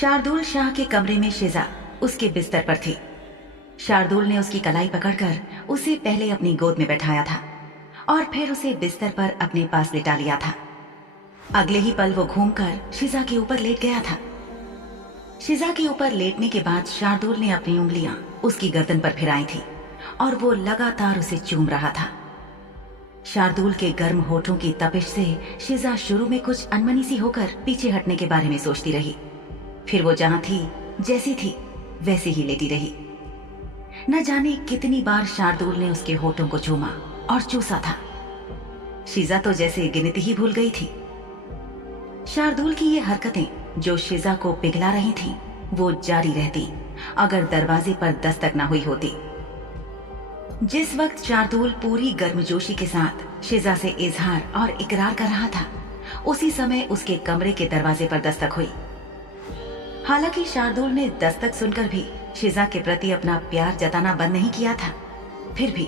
शार्दुल शाह के कमरे में शिजा उसके बिस्तर पर थी। शार्दुल ने उसकी कलाई पकड़कर उसे पहले अपनी गोद में बैठाया था और फिर उसे बिस्तर पर अपने पास लिटा लिया था। अगले ही पल वो घूमकर शिजा के ऊपर लेट गया था। शिजा के ऊपर लेटने के बाद शार्दुल ने अपनी उंगलियां उसकी गर्दन पर फिराई थी और वो लगातार उसे चूम रहा था। शार्दुल के गर्म होठों की तपिश से शिजा शुरू में कुछ अनमनी सी होकर पीछे हटने के बारे में सोचती रही। फिर वो जहां थी, जैसी थी वैसी ही लेटी रही। न जाने कितनी बार शार्दुल ने उसके होठों को चूमा और चूसा था। शिजा तो जैसे गिनती ही भूल गई थी। शार्दुल की ये हरकतें जो शिजा को पिघला रही थीं, वो जारी रहती अगर दरवाजे पर दस्तक न हुई होती। जिस वक्त शार्दुल पूरी गर्मजोशी के साथ शिजा से इजहार और इकरार कर रहा था, उसी समय उसके कमरे के दरवाजे पर दस्तक हुई। हालांकि शार्दुल ने दस्तक सुनकर भी शिजा के प्रति अपना प्यार जताना बंद नहीं किया था। फिर भी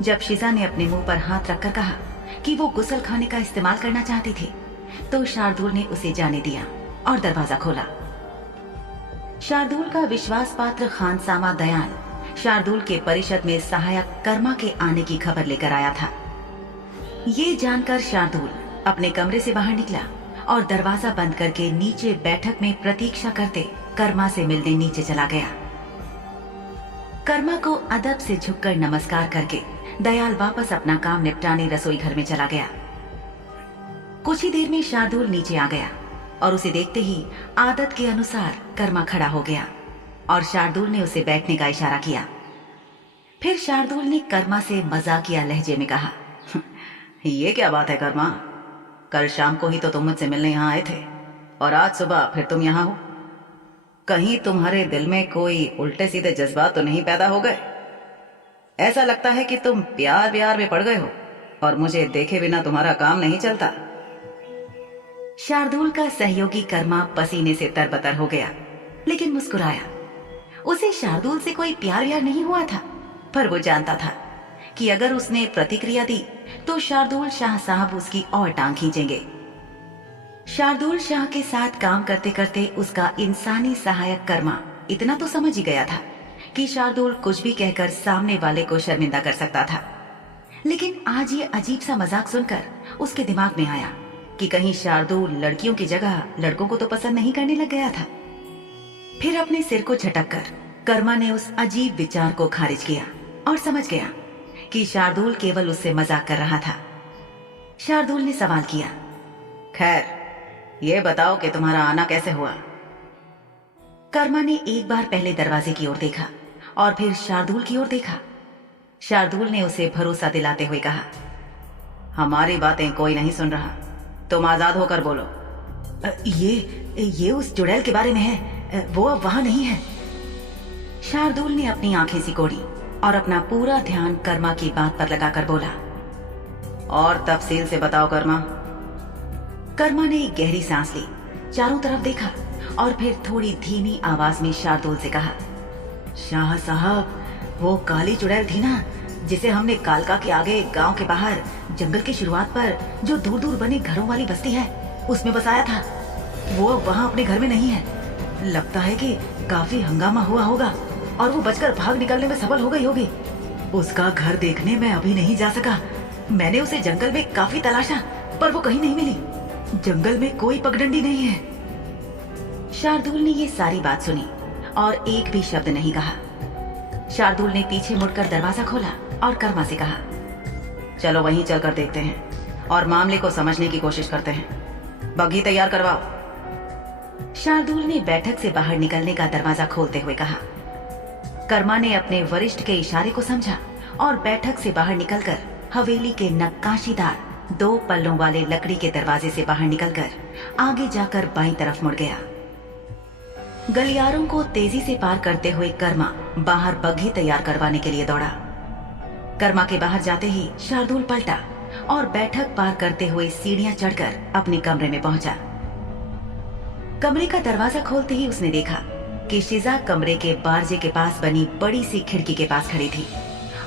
जब शिजा ने अपने मुंह पर हाथ रखकर कहा कि वो गुसल खाने का इस्तेमाल करना चाहती थी, तो शार्दुल ने उसे जाने दिया और दरवाजा खोला। शार्दुल का विश्वास पात्र खानसामा दयाल शार्दुल के परिषद में सहायक कर्मा के आने की खबर लेकर आया था। ये जानकर शार्दुल अपने कमरे से बाहर निकला और दरवाजा बंद करके नीचे बैठक में प्रतीक्षा करते कर्मा से मिलने नीचे चला गया। कर्मा को अदब से झुककर नमस्कार करके दयाल वापस अपना काम निपटाने रसोई घर में चला गया। कुछ ही देर में शार्दुल नीचे आ गया और उसे देखते ही आदत के अनुसार कर्मा खड़ा हो गया और शार्दुल ने उसे बैठने का इशारा किया। फिर शार्दुल ने कर्मा से मजाकिया लहजे में कहा, ये क्या बात है कर्मा, कल शाम को ही तो तुम मुझसे मिलने यहाँ आए थे और आज सुबह फिर तुम यहाँ हो। कहीं तुम्हारे दिल में कोई उल्टे सीधे जज्बात तो नहीं पैदा हो गए? ऐसा लगता है कि तुम प्यार व्यार में पड़ गए हो और मुझे देखे बिना तुम्हारा काम नहीं चलता। शार्दुल का सहयोगी कर्मा पसीने से तरबतर हो गया, लेकिन मुस्कुराया। उसे शार्दुल से कोई प्यार व्यार नहीं हुआ था, पर वो जानता था कि अगर उसने प्रतिक्रिया दी तो शार्दुल शाह साहब उसकी और टांग खींचेंगे। शार्दुल शाह के साथ काम करते करते उसका इंसानी सहायक कर्मा इतना तो समझ ही गया था कि शार्दुल कुछ भी कहकर सामने वाले को शर्मिंदा कर सकता था। लेकिन आज ये अजीब सा मजाक सुनकर उसके दिमाग में आया कि कहीं शार्दुल लड़कियों की जगह लड़कों को तो पसंद नहीं करने लग गया था। फिर अपने सिर को झटककर कर्मा ने उस अजीब विचार को खारिज किया और समझ गया कि शार्दुल केवल उससे मजाक कर रहा था। शार्दुल ने सवाल किया, खैर ये बताओ कि तुम्हारा आना कैसे हुआ? कर्मा ने एक बार पहले दरवाजे की ओर देखा और फिर शार्दुल की ओर देखा। शार्दुल ने उसे भरोसा दिलाते हुए कहा, हमारी बातें कोई नहीं सुन रहा, तुम आजाद होकर बोलो। ये उस चुड़ैल के बारे में है, वो अब वहां नहीं है। शार्दुल ने अपनी आंखें सिकोड़ी और अपना पूरा ध्यान कर्मा की बात पर लगाकर बोला, और तफसील से बताओ कर्मा। कर्मा ने एक गहरी सांस ली, चारों तरफ देखा और फिर थोड़ी धीमी आवाज में शार्दुल से कहा, शाह साहब, वो काली चुड़ैल थी ना, जिसे हमने कालका के आगे गांव के बाहर जंगल की शुरुआत पर जो दूर दूर बने घरों वाली बस्ती है, उसमें बसाया था। वो अब वहां अपने घर में नहीं है। लगता है कि काफी हंगामा हुआ होगा और वो बचकर भाग निकलने में सफल हो गई होगी। उसका घर देखने मैं अभी नहीं जा सका। मैंने उसे जंगल में काफी तलाशा, पर वो कहीं नहीं मिली। जंगल में कोई पगडंडी नहीं है। शार्दुल ने ये सारी बात सुनी और एक भी शब्द नहीं कहा। शार्दुल ने पीछे मुड़कर दरवाजा खोला और कर्मा से कहा, चलो वहीं चलकर देखते हैं और मामले को समझने की कोशिश करते हैं। बग्घी तैयार करवाओ। शार्दुल ने बैठक से बाहर निकलने का दरवाजा खोलते हुए कहा। कर्मा ने अपने वरिष्ठ के इशारे को समझा और बैठक से बाहर निकलकर हवेली के नक्काशीदार 2 पल्लों वाले लकड़ी के दरवाजे से बाहर निकलकर आगे जाकर बाईं तरफ मुड़ गया। गलियारों को तेजी से पार करते हुए कर्मा बाहर बग्घी तैयार करवाने के लिए दौड़ा। कर्मा के बाहर जाते ही शार्दुल पलटा और बैठक पार करते हुए सीढ़ियां चढ़कर अपने कमरे में पहुंचा। कमरे का दरवाजा खोलते ही उसने देखा कि शिजा कमरे के बारजे के पास बनी बड़ी सी खिड़की के पास खड़ी थी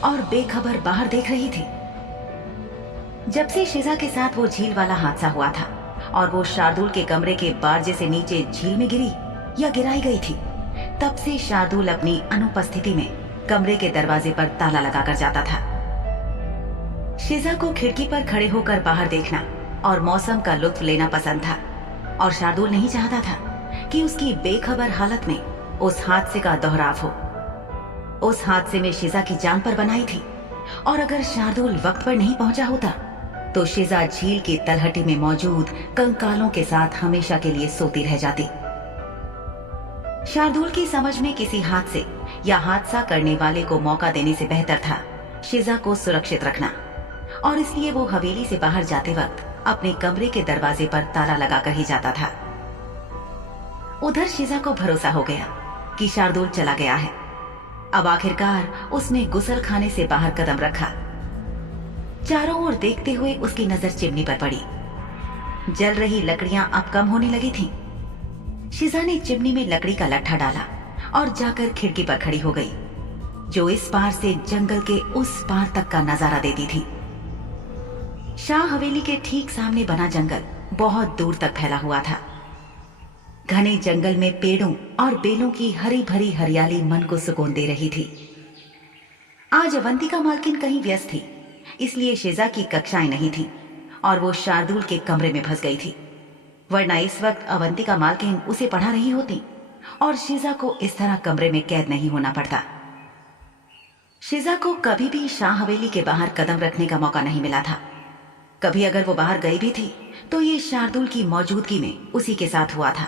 और बेखबर बाहर देख रही थी। जब से शिजा के साथ वो झील वाला हादसा हुआ था और वो शार्दुल के कमरे के बारजे से नीचे झील में गिरी, या गिराई गई थी, तब से शार्दुल अपनी अनुपस्थिति में कमरे के दरवाजे पर ताला लगाकर जाता था। शिजा को खिड़की पर खड़े होकर बाहर देखना और मौसम का लुत्फ लेना पसंद था, और शार्दुल नहीं चाहता था कि उसकी बेखबर हालत में उस हादसे का दोहराव हो। उस हादसे में शिजा की जान पर बनाई थी, और अगर शार्दुल वक्त पर नहीं पहुंचा होता तो शिजा झील की तलहटी में मौजूद कंकालों के साथ हमेशा के लिए सोती रह जाती। शार्दुल की समझ में किसी हादसे या हादसा करने वाले को मौका देने से बेहतर था शिजा को सुरक्षित रखना, और इसलिए वो हवेली से बाहर जाते वक्त अपने कमरे के दरवाजे पर ताला लगाकर ही जाता था। उधर शिजा को भरोसा हो गया कि शार्दुल चला गया है। अब आखिरकार उसने गुसल खाने से बाहर कदम रखा। चारों ओर देखते हुए उसकी नजर चिमनी पर पड़ी। जल रही लकड़ियां अब कम होने लगी थीं। शिजा ने चिमनी में लकड़ी का लट्ठा डाला और जाकर खिड़की पर खड़ी हो गई, जो इस पार से जंगल के उस पार तक का नजारा देती थी। शाह हवेली के ठीक सामने बना जंगल बहुत दूर तक फैला हुआ था। घने जंगल में पेड़ों और बेलों की हरी भरी हरियाली मन को सुकून दे रही थी। आज अवंतिका मालकिन कहीं व्यस्त थी, इसलिए शिजा की कक्षाएं नहीं थीं और वो शार्दुल के कमरे में फंस गई थी, वरना इस वक्त अवंतिका मालकिन उसे पढ़ा रही होती और शिजा को इस तरह कमरे में कैद नहीं होना पड़ता। शिजा को कभी भी शाह हवेली के बाहर कदम रखने का मौका नहीं मिला था। कभी अगर वो बाहर गई भी थी तो ये शार्दुल की मौजूदगी में उसी के साथ हुआ था।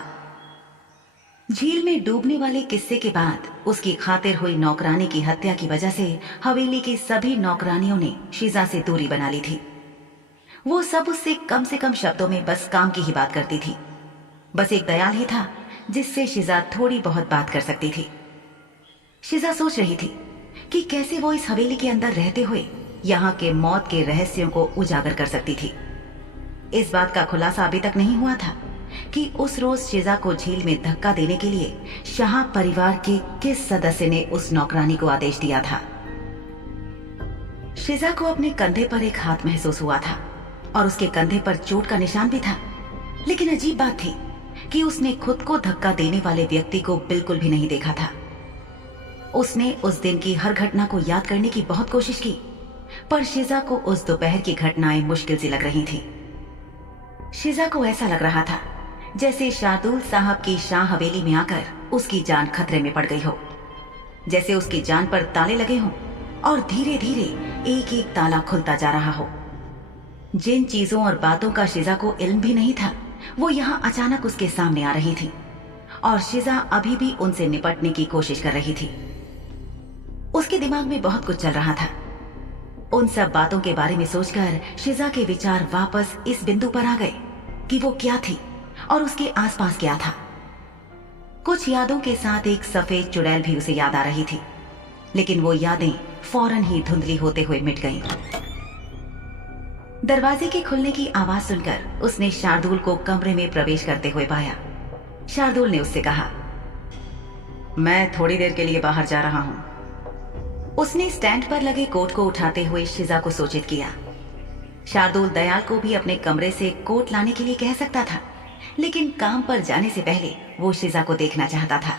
झील में डूबने वाले किस्से के बाद उसकी खातिर हुई नौकरानी की हत्या की वजह से हवेली की सभी नौकरानियों ने शिजा से दूरी बना ली थी। वो सब उससे कम से कम शब्दों में बस काम की ही बात करती थी। बस एक दयाल ही था जिससे शिजा थोड़ी बहुत बात कर सकती थी। शिजा सोच रही थी कि कैसे वो इस हवेली के अंदर रहते हुए यहाँ के मौत के रहस्यों को उजागर कर सकती थी। इस बात का खुलासा अभी तक नहीं हुआ था कि उस रोज शिजा को झील में धक्का देने के लिए शाह परिवार के किस सदस्य ने उस नौकरानी को आदेश दिया था। शिजा को अपने कंधे पर एक हाथ महसूस हुआ था और उसके कंधे पर चोट का निशान भी था, लेकिन अजीब बात थी कि उसने खुद को धक्का देने वाले व्यक्ति को बिल्कुल भी नहीं देखा था। उसने उस दिन की हर घटना को याद करने की बहुत कोशिश की, पर शिजा को उस दोपहर की घटनाएं मुश्किल सी लग रही थी। शिजा को ऐसा लग रहा था जैसे शार्दुल साहब की शाह हवेली में आकर उसकी जान खतरे में पड़ गई हो, जैसे उसकी जान पर ताले लगे हों और धीरे धीरे एक एक ताला खुलता जा रहा हो। जिन चीजों और बातों का शिजा को इल्म भी नहीं था, वो यहाँ अचानक उसके सामने आ रही थी और शिजा अभी भी उनसे निपटने की कोशिश कर रही थी। उसके दिमाग में बहुत कुछ चल रहा था। उन सब बातों के बारे में सोचकर शिजा के विचार वापस इस बिंदु पर आ गए कि वो क्या थी और उसके आसपास क्या था। कुछ यादों के साथ एक सफेद चुड़ैल भी उसे याद आ रही थी, लेकिन वो यादें फौरन ही धुंधली होते हुए मिट गईं। दरवाजे के खुलने की आवाज सुनकर उसने शार्दुल को कमरे में प्रवेश करते हुए पाया। शार्दुल ने उससे कहा, मैं थोड़ी देर के लिए बाहर जा रहा हूं। उसने स्टैंड पर लगे कोट को उठाते हुए शिजा को सूचित किया। शार्दुल दयाल को भी अपने कमरे से कोट लाने के लिए कह सकता था, लेकिन काम पर जाने से पहले वो शिजा को देखना चाहता था।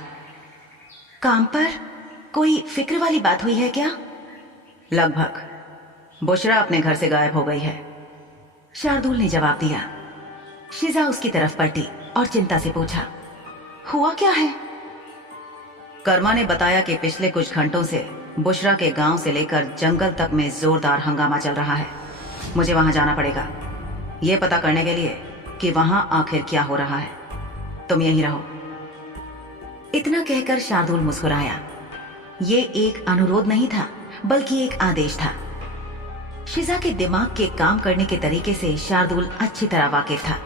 काम पर कोई फिक्र वाली बात हुई है क्या? लगभग। बुशरा अपने घर से गायब हो गई है, शार्दुल ने जवाब दिया। शिजा उसकी तरफ पलटी और चिंता से पूछा, हुआ क्या है? कर्मा ने बताया कि पिछले कुछ घंटों से बुशरा के गांव से लेकर जंगल तक में जोरदार हंगामा चल रहा है। मुझे वहां जाना पड़ेगा, यह पता करने के लिए कि वहां आखिर क्या हो रहा है। तुम यहीं रहो। इतना कहकर शार्दुल मुस्कुराया। ये एक अनुरोध नहीं था, बल्कि एक आदेश था। शिजा के दिमाग के काम करने के तरीके से शार्दुल अच्छी तरह वाकिफ था।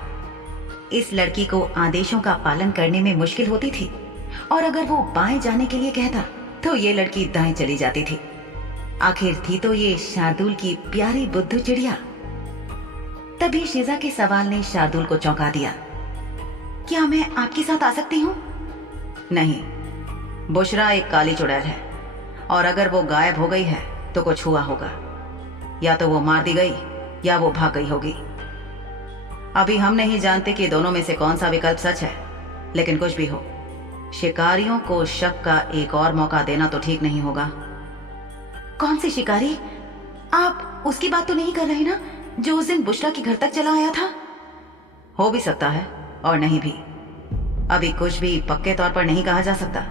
इस लड़की को आदेशों का पालन करने में मुश्किल होती थी, और अगर वो बाएं जाने के लिए कहता तो ये लड़की दाएं चली जाती थी। आखिर थी तो ये शार्दुल की प्यारी बुद्धू चिड़िया। तभी शिजा के सवाल ने शार्दुल को चौंका दिया। क्या मैं आपके साथ आ सकती हूँ? नहीं, बुशरा एक काली चुड़ैल है, और अगर वो गायब हो गई है तो कुछ हुआ होगा। या तो वो मार दी गई या वो भाग गई होगी। अभी हम नहीं जानते कि दोनों में से कौन सा विकल्प सच है, लेकिन कुछ भी हो, शिकारियों को शक का एक और मौका देना तो ठीक नहीं होगा। कौन से शिकारी? आप उसकी बात तो नहीं कर रहे ना, जो उस दिन बुशरा के घर तक चला आया था? हो भी सकता है और नहीं भी। अभी कुछ भी पक्के तौर पर नहीं कहा जा सकता।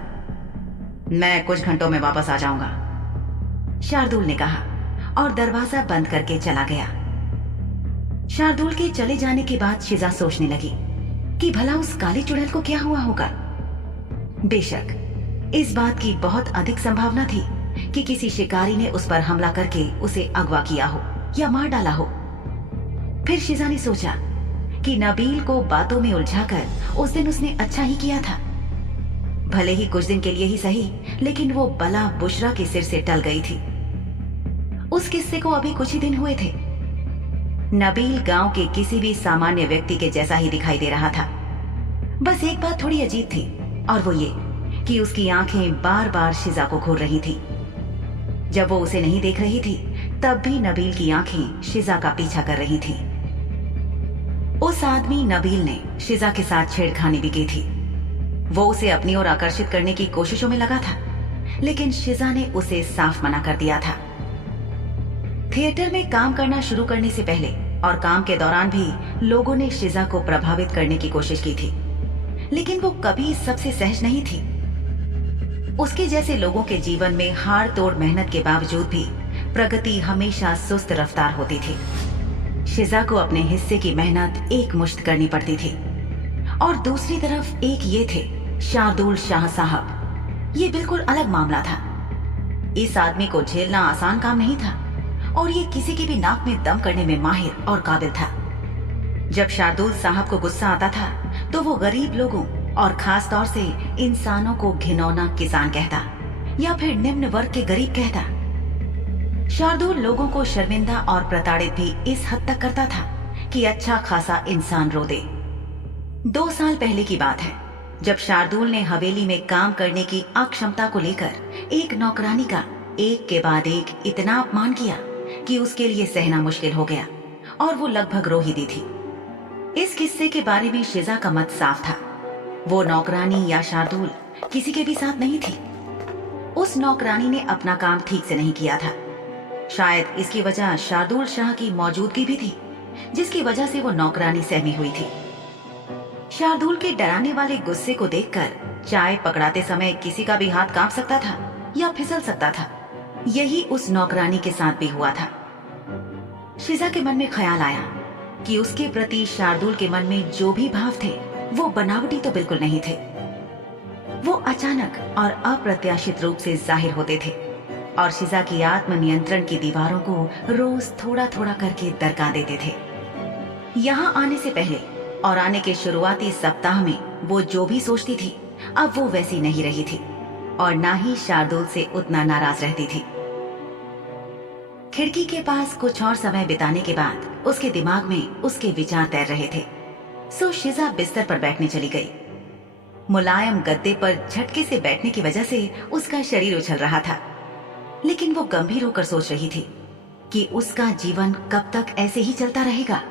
मैं कुछ घंटों में वापस आ जाऊंगा, शार्दुल ने कहा और दरवाजा बंद करके चला गया। शार्दुल के चले जाने के बाद शिजा सोचने लगी कि भला उस काली चुड़ैल को क्या हुआ होगा। बेशक इस बात की बहुत अधिक संभावना थी कि किसी शिकारी ने उस पर हमला करके उसे अगवा किया हो या मार डाला हो। फिर शिजा ने सोचा कि नबील को बातों में उलझाकर उस दिन उसने अच्छा ही किया था। भले ही कुछ दिन के लिए ही सही, लेकिन वो बला बुशरा के सिर से टल गई थी। उस किस्से को अभी कुछ ही दिन हुए थे। नबील गांव के किसी भी सामान्य व्यक्ति के जैसा ही दिखाई दे रहा था। बस एक बात थोड़ी अजीब थी और वो ये कि उसकी आंखें बार बार शिजा को घूर रही थी। जब वो उसे नहीं देख रही थी तब भी नबील की आंखें शिजा का पीछा कर रही थी। उस आदमी नबील ने शिजा के साथ छेड़खानी भी की थी। वो उसे अपनी ओर आकर्षित करने की कोशिशों में लगा था, लेकिन शिजा ने उसे साफ मना कर दिया था। थिएटर में काम करना शुरू करने से पहले और काम के दौरान भी लोगों ने शिजा को प्रभावित करने की कोशिश की थी, लेकिन वो कभी इस सबसे सहज नहीं थी। उसके जैसे लोगों के जीवन में हाड़ तोड़ मेहनत के बावजूद भी प्रगति हमेशा सुस्त रफ्तार होती थी। शिजा को अपने हिस्से की मेहनत एक मुश्त करनी पड़ती थी और दूसरी तरफ एक ये थे शार्दुल शाह साहब। ये बिल्कुल अलग मामला था। इस आदमी को झेलना आसान काम नहीं था और ये किसी की भी नाक में दम करने में माहिर और काबिल था। जब शार्दुल साहब को गुस्सा आता था तो वो गरीब लोगों और खास तौर से इंसानों को घिनौना किसान कहता या फिर निम्न वर्ग के गरीब कहता। शार्दुल लोगों को शर्मिंदा और प्रताड़ित भी इस हद तक करता था कि अच्छा खासा इंसान रो दे। 2 साल पहले की बात है, जब शार्दुल ने हवेली में काम करने की अक्षमता को लेकर एक नौकरानी का एक के बाद एक इतना अपमान किया कि उसके लिए सहना मुश्किल हो गया और वो लगभग रो ही दी थी। इस किस्से के बारे में शिजा का मत साफ था। वो नौकरानी या शार्दुल किसी के भी साथ नहीं थी। उस नौकरानी ने अपना काम ठीक से नहीं किया था। शायद इसकी वजह शार्दुल शाह की मौजूदगी भी थी, जिसकी वजह से वो नौकरानी सहमी हुई थी। शार्दुल के डराने वाले गुस्से को देखकर चाय पकड़ाते समय किसी का भी हाथ कांप सकता था या फिसल सकता था। यही उस नौकरानी के साथ भी हुआ था। शिजा के मन में ख्याल आया कि उसके प्रति शार्दुल के मन में जो भी भाव थे वो बनावटी तो बिल्कुल नहीं थे। वो अचानक और अप्रत्याशित रूप से जाहिर होते थे और शिजा की आत्मनियंत्रण की दीवारों को रोज थोड़ा थोड़ा करके दरका देते थे। यहाँ आने से पहले और आने के शुरुआती सप्ताह में वो जो भी सोचती थी अब वो वैसी नहीं रही थी और ना ही शार्दुल से उतना नाराज रहती थी। खिड़की के पास कुछ और समय बिताने के बाद उसके दिमाग में उसके विचार तैर रहे थे। सो शिजा बिस्तर पर बैठने चली गई। मुलायम गद्दे पर झटके से बैठने की वजह से उसका शरीर उछल रहा था, लेकिन वो गंभीर होकर सोच रही थी कि उसका जीवन कब तक ऐसे ही चलता रहेगा।